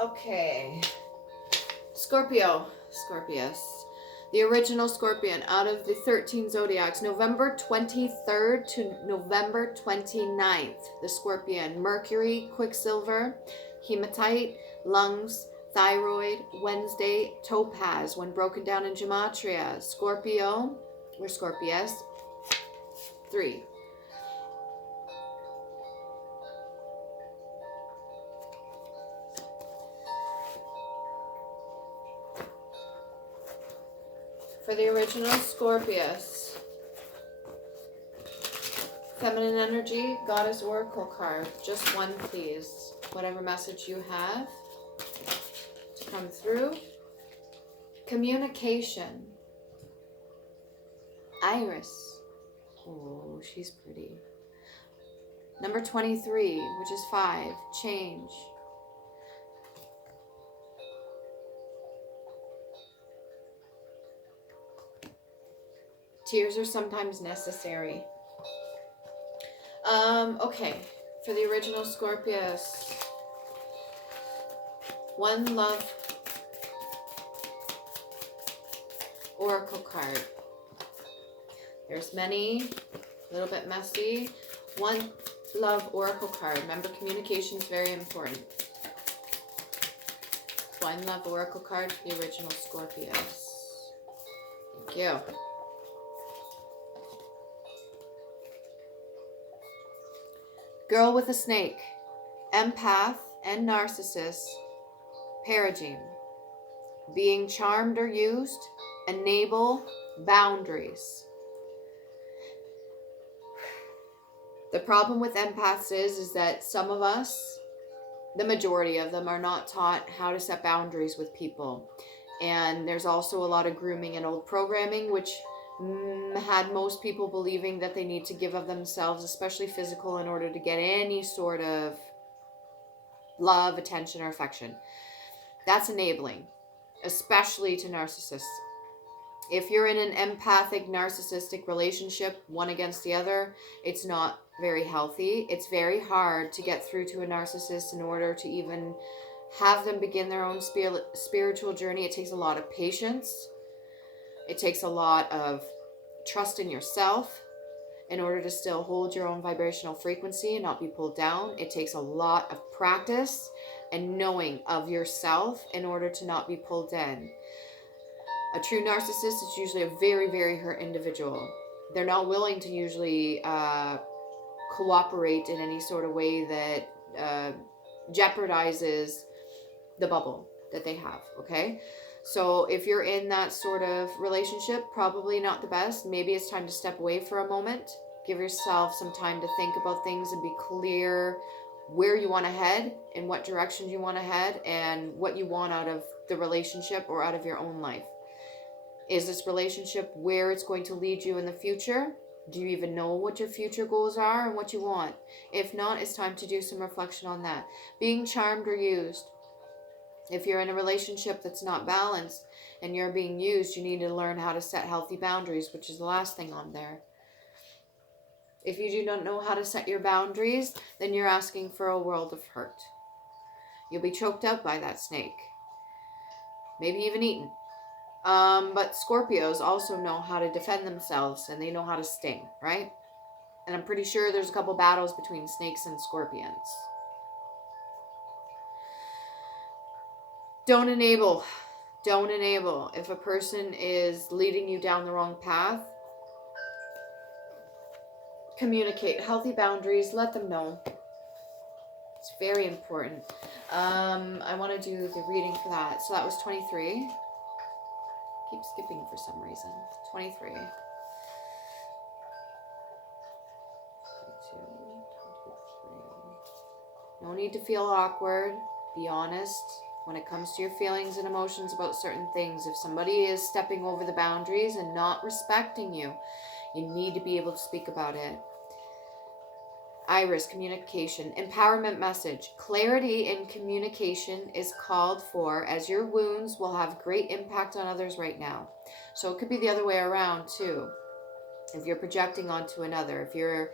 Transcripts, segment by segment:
Okay. Scorpio. Scorpius. The original Scorpion out of the 13 zodiacs. November 23rd to November 29th. The Scorpion. Mercury, Quicksilver, Hematite, Lungs, Thyroid, Wednesday, Topaz. When broken down in Gematria. Scorpio, or Scorpius. 3. For the original Scorpius, feminine energy, goddess oracle card. Just one, please. Whatever message you have to come through. Communication. Iris. Oh, she's pretty. Number 23, which is 5. Change. Tears are sometimes necessary. Okay, for the original Scorpius, one love oracle card. There's many, a little bit messy. One love oracle card. Remember, communication is very important. One love oracle card for the original Scorpius. Thank you. Girl with a snake, empath and narcissist, paragene. Being charmed or used, enable boundaries. The problem with empaths is that some of us, the majority of them, are not taught how to set boundaries with people. And there's also a lot of grooming and old programming, which had most people believing that they need to give of themselves, especially physical, in order to get any sort of love, attention, or affection. That's enabling, especially to narcissists. If you're in an empathic, narcissistic relationship, one against the other, it's not very healthy. It's very hard to get through to a narcissist in order to even have them begin their own spiritual journey. It takes a lot of patience. It takes a lot of trust in yourself in order to still hold your own vibrational frequency and not be pulled down. It takes a lot of practice and knowing of yourself in order to not be pulled in. A true narcissist is usually a very, very hurt individual. They're not willing to usually cooperate in any sort of way that jeopardizes the bubble that they have, okay? So if you're in that sort of relationship, probably not the best. Maybe it's time to step away for a moment. Give yourself some time to think about things and be clear where you want to head, in what direction you want to head, and what you want out of the relationship or out of your own life. Is this relationship where it's going to lead you in the future? Do you even know what your future goals are and what you want? If not, it's time to do some reflection on that. Being charmed or used. If you're in a relationship that's not balanced and you're being used, you need to learn how to set healthy boundaries, which is the last thing on there. If you do not know how to set your boundaries, then you're asking for a world of hurt. You'll be choked out by that snake. Maybe even eaten. But Scorpios also know how to defend themselves, and they know how to sting, right? And I'm pretty sure there's a couple battles between snakes and scorpions. Don't enable. Don't enable. If a person is leading you down the wrong path, communicate. Healthy boundaries. Let them know. It's very important. I want to do the reading for that. So that was 23. Keep skipping for some reason. 23. 22, 23. No need to feel awkward. Be honest. When it comes to your feelings and emotions about certain things, if somebody is stepping over the boundaries and not respecting you, you need to be able to speak about it. Iris, communication. Empowerment message. Clarity in communication is called for, as your wounds will have great impact on others right now. So it could be the other way around too. If you're projecting onto another, if you're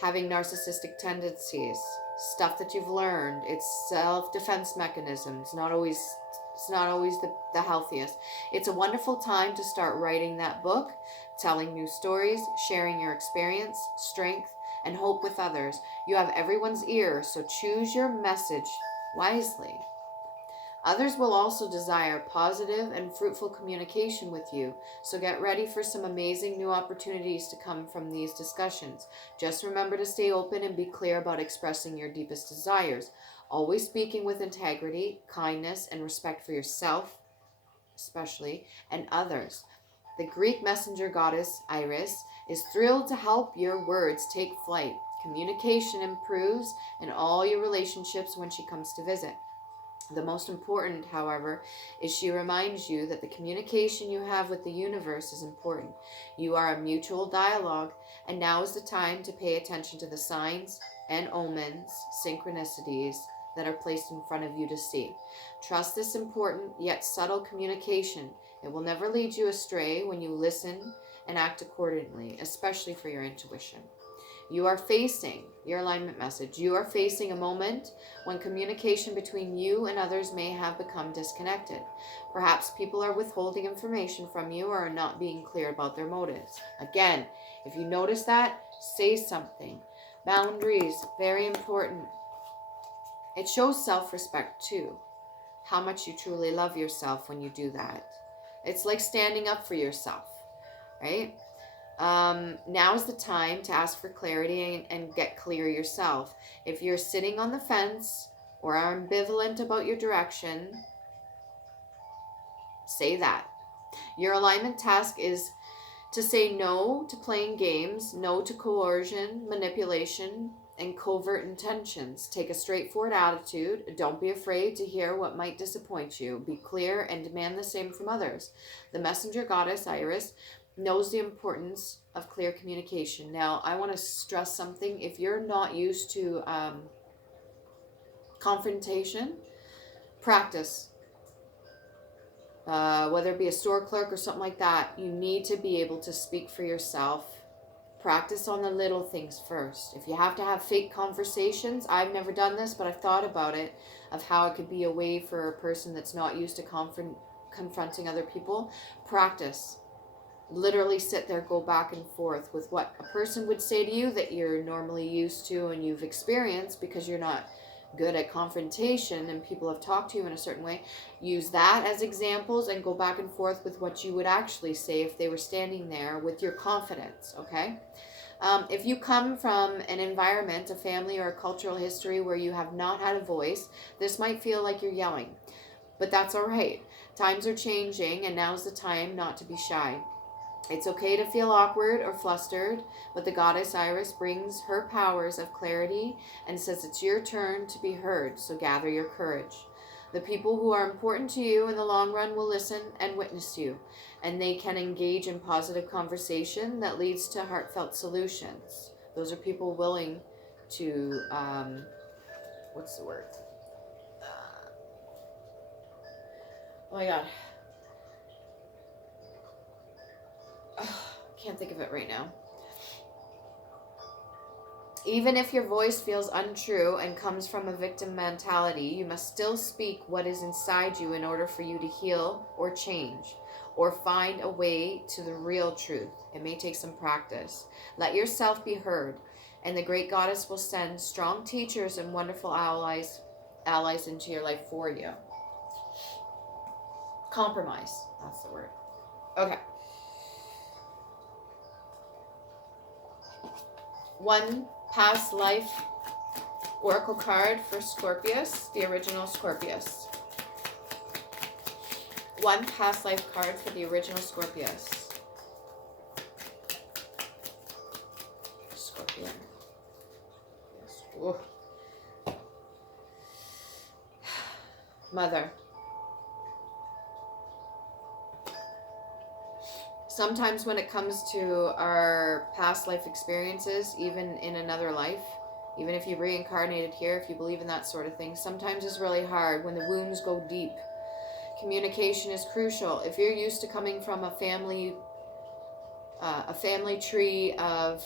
having narcissistic tendencies, stuff that you've learned. It's self-defense mechanisms. It's not always the healthiest. It's a wonderful time to start writing that book, telling new stories, sharing your experience, strength, and hope with others. You have everyone's ear, so choose your message wisely. Others will also desire positive and fruitful communication with you, so get ready for some amazing new opportunities to come from these discussions. Just remember to stay open and be clear about expressing your deepest desires, always speaking with integrity, kindness, and respect for yourself, especially, and others. The Greek messenger goddess Iris is thrilled to help your words take flight. Communication improves in all your relationships when she comes to visit. The most important, however, is she reminds you that the communication you have with the universe is important. You are a mutual dialogue, and now is the time to pay attention to the signs and omens, synchronicities that are placed in front of you to see. Trust this important yet subtle communication. It will never lead you astray when you listen and act accordingly, especially for your intuition. You are facing your alignment message. You are facing a moment when communication between you and others may have become disconnected. Perhaps people are withholding information from you or are not being clear about their motives. Again, if you notice that, say something. Boundaries, very important. It shows self-respect too. How much you truly love yourself when you do that. It's like standing up for yourself, right? Now is the time to ask for clarity and get clear yourself. If you're sitting on the fence or are ambivalent about your direction, say that. Your alignment task is to say no to playing games, no to coercion, manipulation, and covert intentions. Take a straightforward attitude. Don't be afraid to hear what might disappoint you. Be clear and demand the same from others. The messenger goddess, Iris, knows the importance of clear communication. Now, I want to stress something. If you're not used to confrontation, practice. Whether it be a store clerk or something like that, you need to be able to speak for yourself. Practice on the little things first. If you have to have fake conversations, I've never done this, but I've thought about it, of how it could be a way for a person that's not used to confronting other people. Practice. Literally sit there, go back and forth with what a person would say to you that you're normally used to and you've experienced because you're not good at confrontation and people have talked to you in a certain way. Use that as examples and go back and forth with what you would actually say if they were standing there with your confidence, okay? If you come from an environment, a family, or a cultural history where you have not had a voice, this might feel like you're yelling, but that's all right. Times are changing and now's the time not to be shy. It's okay to feel awkward or flustered, but the goddess Iris brings her powers of clarity and says it's your turn to be heard, so gather your courage. The people who are important to you in the long run will listen and witness you, and they can engage in positive conversation that leads to heartfelt solutions. Those are people willing to, what's the word? Oh my God. Can't think of it right now. Even if your voice feels untrue and comes from a victim mentality, you must still speak what is inside you in order for you to heal or change or find a way to the real truth. It may take some practice. Let yourself be heard, and the great goddess will send strong teachers and wonderful allies into your life for you. Compromise, that's the word. Okay. One past life oracle card for Scorpius, the original Scorpius. One past life card for the original Scorpius. Scorpion. Yes. Ooh. Mother. Sometimes when it comes to our past life experiences, even in another life, even if you reincarnated here, if you believe in that sort of thing, sometimes it's really hard when the wounds go deep. Communication is crucial. If you're used to coming from a family tree of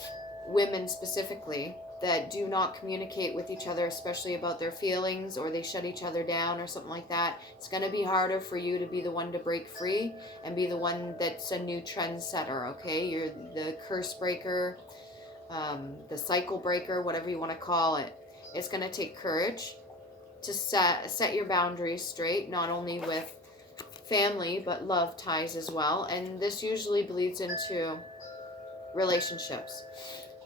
women specifically, that do not communicate with each other, especially about their feelings, or they shut each other down or something like that, it's going to be harder for you to be the one to break free and be the one that's a new trendsetter, okay? You're the curse breaker, the cycle breaker, whatever you want to call it. It's going to take courage to set your boundaries straight, not only with family, but love ties as well. And this usually bleeds into relationships.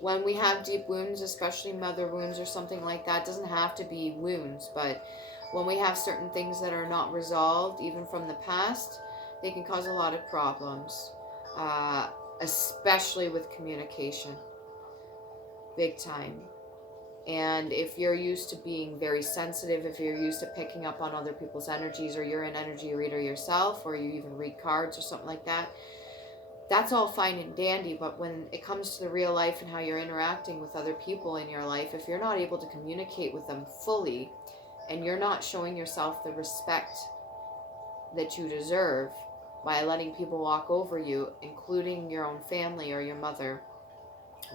When we have deep wounds, especially mother wounds or something like that, it doesn't have to be wounds, but when we have certain things that are not resolved, even from the past, they can cause a lot of problems, especially with communication, big time. And if you're used to being very sensitive, if you're used to picking up on other people's energies, or you're an energy reader yourself, or you even read cards or something like that, that's all fine and dandy. But when it comes to the real life and how you're interacting with other people in your life, if you're not able to communicate with them fully, and you're not showing yourself the respect that you deserve by letting people walk over you, including your own family or your mother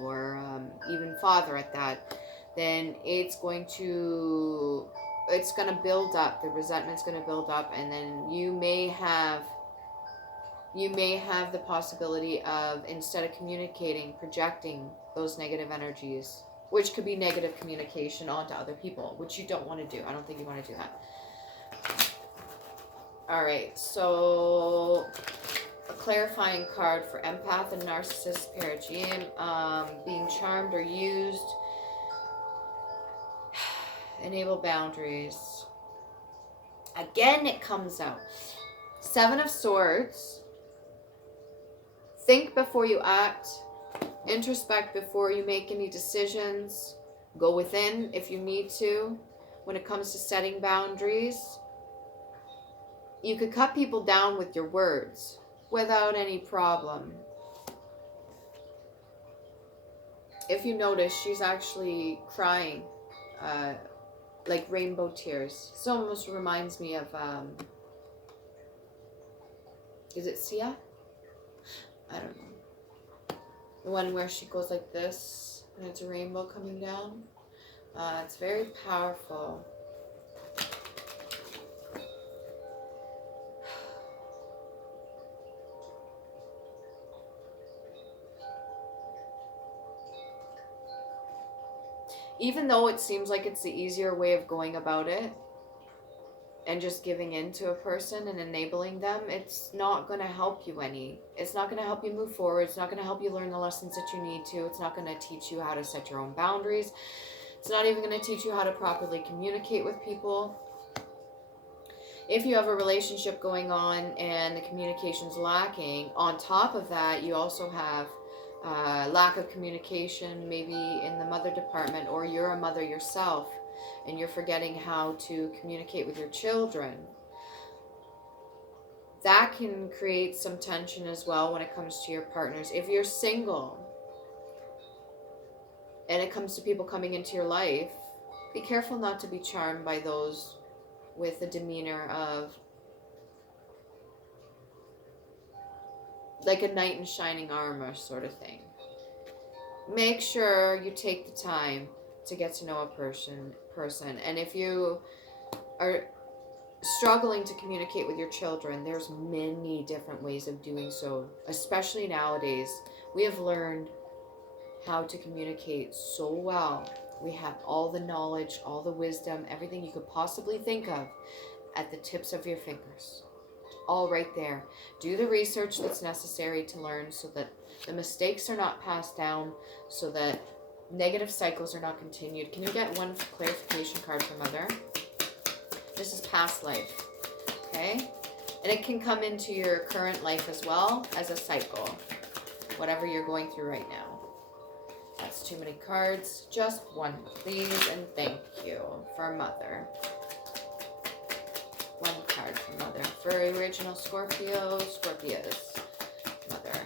or even father at that, then it's going to build up. The resentment's going to build up, and then you may have the possibility of, instead of communicating, projecting those negative energies, which could be negative communication onto other people, which you don't want to do. I don't think you want to do that. All right, so a clarifying card for empath and narcissist perigene, being charmed or used, enable boundaries. Again, it comes out. 7 of Swords. Think before you act. Introspect before you make any decisions. Go within if you need to. When it comes to setting boundaries, you could cut people down with your words without any problem. If you notice, she's actually crying, like rainbow tears. This almost reminds me of, is it Sia? I don't know. The one where she goes like this, and it's a rainbow coming down. It's very powerful. Even though it seems like it's the easier way of going about it, and just giving in to a person and enabling them, it's not going to help you any. It's not going to help you move forward. It's not going to help you learn the lessons that you need to. It's not going to teach you how to set your own boundaries. It's not even going to teach you how to properly communicate with people. If you have a relationship going on and the communication's lacking, on top of that, you also have lack of communication, maybe in the mother department, or you're a mother yourself, and you're forgetting how to communicate with your children. That can create some tension as well when it comes to your partners. If you're single and it comes to people coming into your life, be careful not to be charmed by those with a demeanor of like a knight in shining armor sort of thing. Make sure you take the time to get to know a person. And if you are struggling to communicate with your children, there's many different ways of doing so. Especially nowadays, we have learned how to communicate so well. We have all the knowledge, all the wisdom, everything you could possibly think of at the tips of your fingers. All right there. Do the research that's necessary to learn, so that the mistakes are not passed down, so that negative cycles are not continued. Can you get one clarification card for Mother? This is past life, okay? And it can come into your current life as well as a cycle, whatever you're going through right now. That's too many cards. Just one, please, and thank you for Mother. One card for Mother. For original Scorpios, Mother.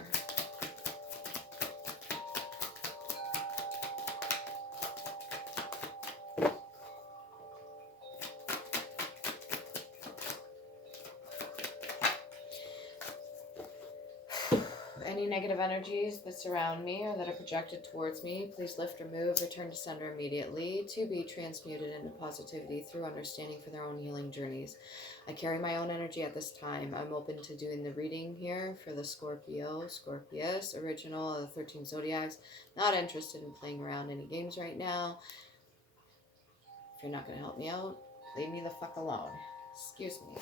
Any negative energies that surround me or that are projected towards me, please lift, remove, return to sender immediately to be transmuted into positivity through understanding for their own healing journeys. I carry my own energy at this time. I'm open to doing the reading here for the Scorpio, Scorpius, original of the 13 zodiacs. Not interested in playing around any games right now. If you're not going to help me out, leave me the fuck alone. Excuse me.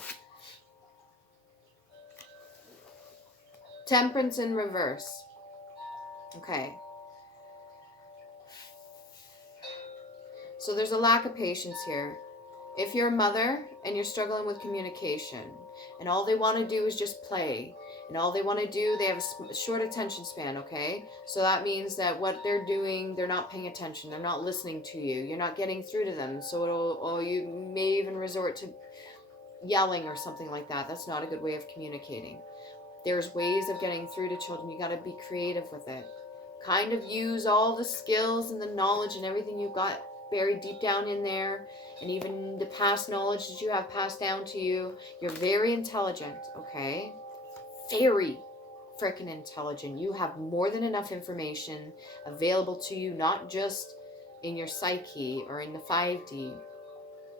Temperance in reverse. Okay. So there's a lack of patience here. If you're a mother and you're struggling with communication and all they want to do is just play and all they want to do, they have a short attention span, okay? So that means that what they're doing, they're not paying attention. They're not listening to you. You're not getting through to them. So you may even resort to yelling or something like that. That's not a good way of communicating. There's ways of getting through to children. You got to be creative with it. Kind of use all the skills and the knowledge and everything you've got buried deep down in there, and even the past knowledge that you have passed down to you. You're very intelligent, okay? Very freaking intelligent. You have more than enough information available to you, not just in your psyche or in the 5D,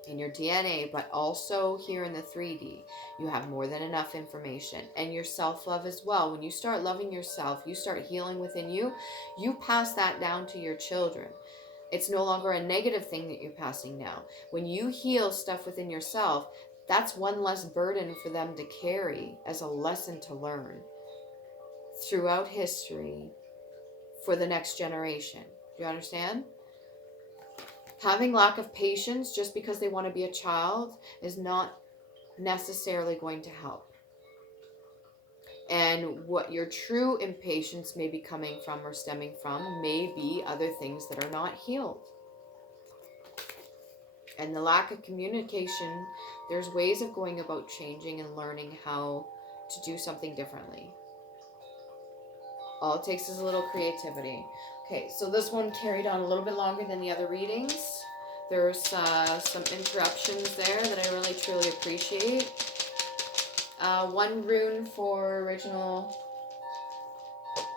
in your DNA, but also here in the 3D. You have more than enough information. And your self-love as well. When you start loving yourself, you start healing within you, you pass that down to your children. It's no longer a negative thing that you're passing down. When you heal stuff within yourself, that's one less burden for them to carry as a lesson to learn throughout history for the next generation. Do you understand? Having lack of patience just because they want to be a child is not necessarily going to help. And what your true impatience may be coming from or stemming from may be other things that are not healed. And the lack of communication, there's ways of going about changing and learning how to do something differently. All it takes is a little creativity. Okay, so this one carried on a little bit longer than the other readings. There's some interruptions there that I really truly appreciate. One rune for original,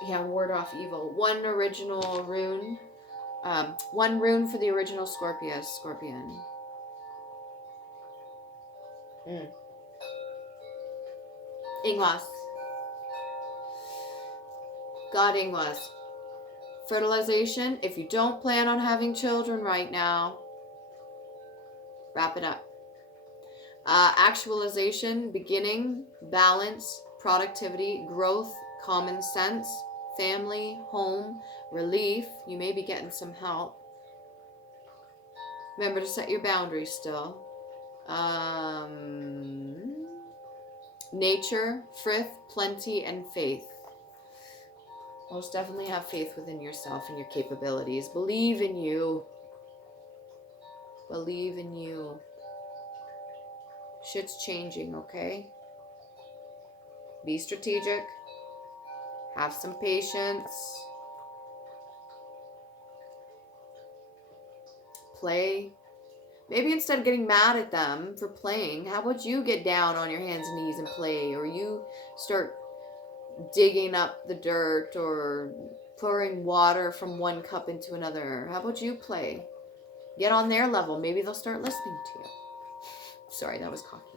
ward off evil. One original rune. One rune for the original Scorpion. Ingwas. God Ingwas. Fertilization, if you don't plan on having children right now, wrap it up. Actualization, beginning, balance, productivity, growth, common sense, family, home, relief. You may be getting some help. Remember to set your boundaries still. Nature, frith, plenty, and faith. Most definitely have faith within yourself and your capabilities. Believe in you. Believe in you. Shit's changing, okay? Be strategic. Have some patience. Play. Maybe instead of getting mad at them for playing, how about you get down on your hands and knees and play? Or you start digging up the dirt or pouring water from one cup into another. How about you play? Get on their level. Maybe they'll start listening to you. Sorry, that was cocky.